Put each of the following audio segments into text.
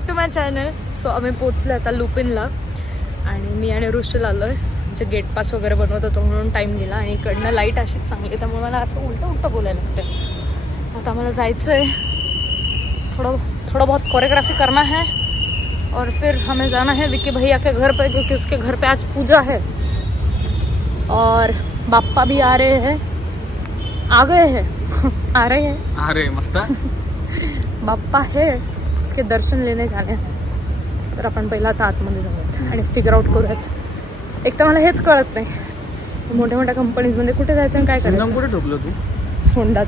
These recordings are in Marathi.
Back to my channel. So आम्ही पोचलो आता लुपिनला आणि मी आणि ऋषल आलोय. जे गेट पास वगैरे बनवत होतो म्हणून टाइम गेला आणि इकडनं लाईट अशीच चांगली त्यामुळे मला असं उलटं बोलायला लागतं. आता मला जायचं आहे, थोड़ा बहुत कोरियोग्राफी करना है और फिर हमें जाना है विक्की भैया के घर पर, क्योंकि उसके घर पे आज पूजा है और बाप्पा भी आ रहे हैं, आ गए हैं आ रहे मस्त बाप्पा है, उसके दर्शन लेने जाणे. तर आपण पहिला आता आतमध्ये जाऊयात आणि फिगर आउट करूयात. एक तर मला हेच कळत नाही, मोठ्या मोठ्या कंपनीजमध्ये कुठे जायचं आणि काय करायचं. कुठे ठोकलं तू? होंडात.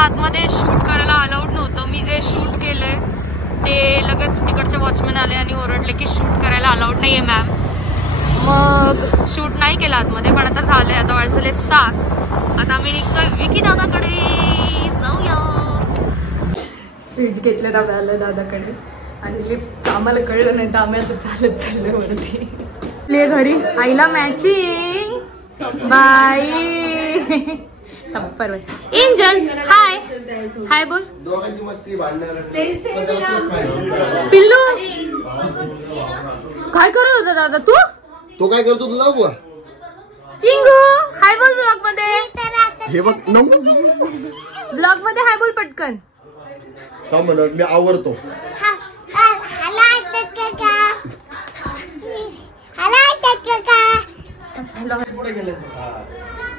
आतमध्ये शूट करायला अलाउड नव्हतं. मी जे शूट केलंय ते लगेच तिकडचे वॉचमॅन आले आणि ओरडले की शूट करायला अलाउड नाहीये मॅम. मग शूट नाही केलं आतमध्ये, पण आता झालंय. आता वाजले 7. आता आम्ही निघतोय विकी दादाकडे जाऊया. स्वीट्स घेतले आलं दादाकडे आणि लिफ्ट आम्हाला कळलं नाही तर आम्ही आता चालत चाललोय वरती. ले घरी आईला मॅचिंग बाई. इंजन हाय हाय बोल. पिल्लू काय करत होता दादा तू? तो काय करतो तुला बुवा? चिंगू हाय बोल ब्लॉग मध्ये. हे बघ ब्लॉग मध्ये हाय बोल पटकन. मी आवडतो.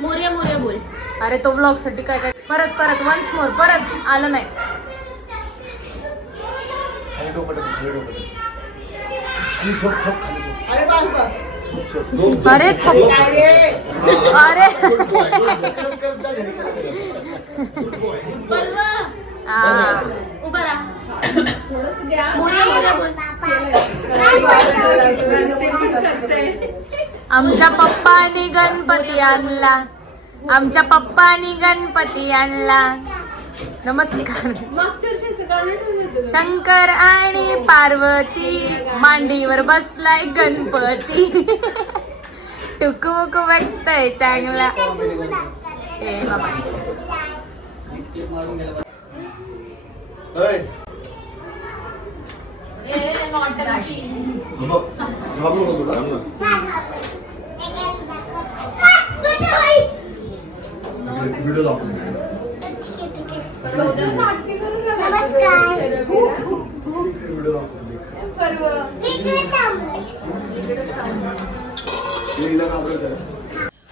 मोर्या मोर्या बोल. अरे तो ब्लॉग साठी काय काय परत वन्स मोर परत आलं नाही. अरे अरे उभा राहा. आमच्या पप्पानी गणपती आणला, आमच्या पप्पानी गणपती आणला. नमस्कार. शंकर आणि पार्वती मांडीवर बसलाय गणपती. टुकमुक बघतय चांगला. ए बाबा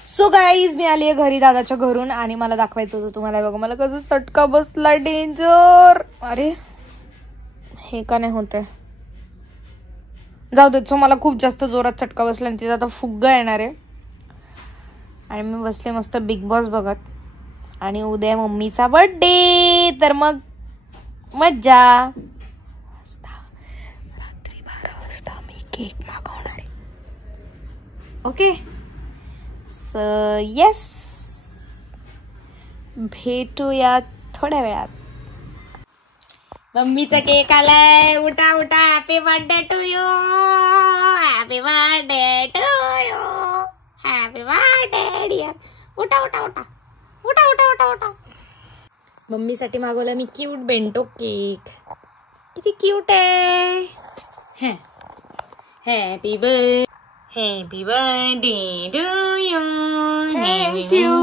सो गाईज मी आली आहे घरी दादाच्या घरून आणि मला दाखवायचं होतं तुम्हाला. बघा मला कसं चटका बसला डेंजर. अरे हे का नाही होत आहे, जाऊ देत. सो मला खूप जास्त जोरात चटका बसला आणि तिथे आता फुग्गा येणार आहे आणि मी बसले मस्त बिग बॉस बघत. आणि उद्या मम्मीचा बर्थडे, तर मग मज्जा. रात्री 12 वाजता मी केक मागवणार आहे. ओके सो येस, भेटूया थोड्या वेळात. मम्मीचा केक आलाय. उठा उठा. Happy birthday to you, happy birthday to you, happy birthday dear. उठा उठा उठा उठा उठा उठा उठा. मम्मीसाठी मागवला मी क्यूट बेंटो केक. किती क्यूट आहे. Happy birthday, happy birthday to you. Thank you.